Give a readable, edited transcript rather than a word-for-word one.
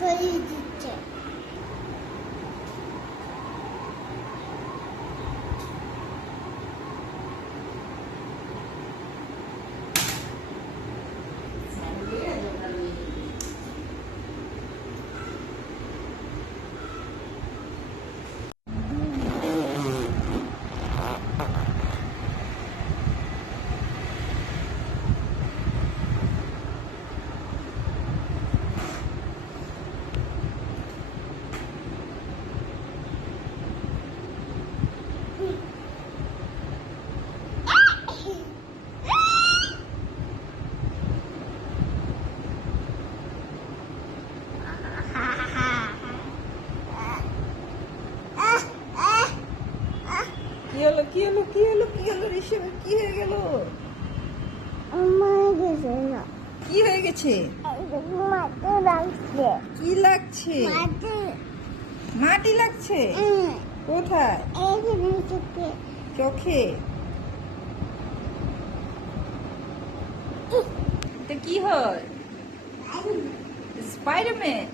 ধরিয়ে দিচ্ছে। কি হলো কি হলো কি হলো কি হলো ঋষভের কি হয়ে গেল? আমার গেছে না, কি হয়ে গেছে? মাথা লাগছে, কি লাগছে? মাথা মাটি লাগছে? কোথায়? এইখানে চোখে। চোখে? এটা কি হয়? স্পাইডারম্যান?